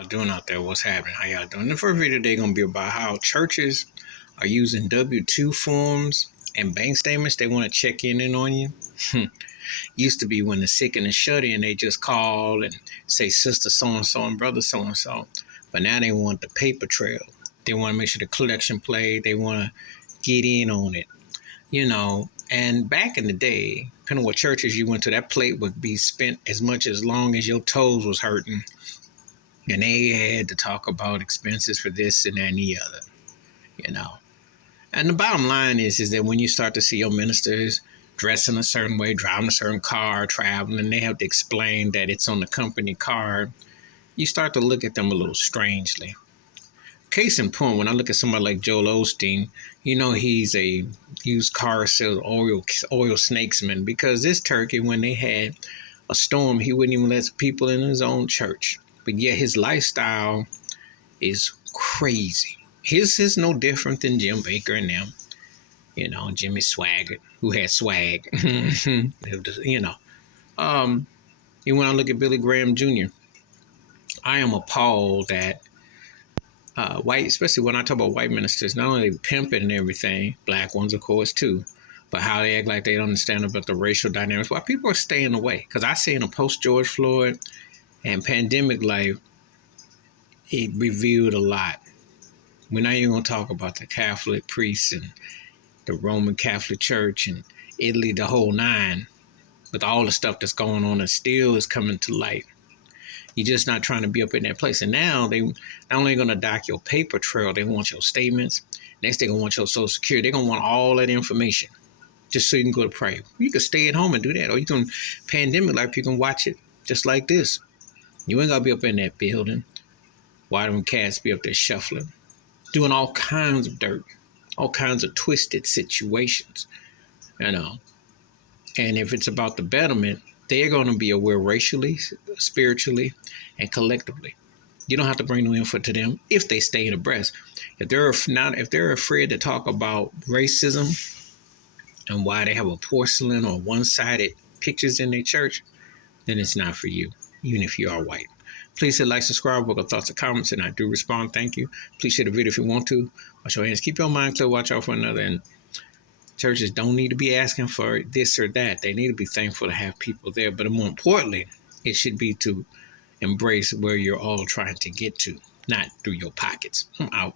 Y'all doing out there? What's happening? How y'all doing? The first video today gonna be about how churches are using W-2 forms and bank statements. They want to check in on you. Used to be when the sick and the shut in, they just call and say sister so and so and brother so and so. But now they want the paper trail. They want to make sure the collection play. They want to get in on it. And back in the day, depending on what churches you went to, that plate would be spent as long as your toes was hurting. And they had to talk about expenses for this and that and the other. And the bottom line is that when you start to see your ministers dressing a certain way, driving a certain car, traveling, they have to explain that it's on the company card, you start to look at them a little strangely. Case in point, when I look at somebody like Joel Osteen, he's a used car sales oil snakesman, because this turkey, when they had a storm, he wouldn't even let people in his own church. But yet his lifestyle is crazy. His is no different than Jim Bakker and them. Jimmy Swaggart, who had swag. You when I look at Billy Graham Jr., I am appalled that white, especially when I talk about white ministers, not only pimping and everything, black ones, of course, too, but how they act like they don't understand about the racial dynamics. Why people are staying away. Because I see in a post-George Floyd and pandemic life, it revealed a lot. We're not even going to talk about the Catholic priests and the Roman Catholic Church and Italy, the whole nine, with all the stuff that's going on that still is coming to light. You're just not trying to be up in that place. And now they not only going to dock your paper trail, they want your statements. Next, they're going to want your Social Security. They're going to want all that information just so you can go to pray. You can stay at home and do that. Or you can, pandemic life, you can watch it just like this. You ain't got to be up in that building. Why them cats be up there shuffling, doing all kinds of dirt, all kinds of twisted situations, And if it's about the betterment, they're going to be aware racially, spiritually, and collectively. You don't have to bring no info to them if they stay abreast. If they're afraid to talk about racism and why they have a porcelain or one-sided pictures in their church, then it's not for you, even if you are white. Please hit like, subscribe, book of thoughts and comments, and I do respond. Thank you. Please share the video if you want to. Wash your hands. Keep your mind clear. Watch out for another. And churches don't need to be asking for this or that. They need to be thankful to have people there. But more importantly, it should be to embrace where you're all trying to get to, not through your pockets. I'm out.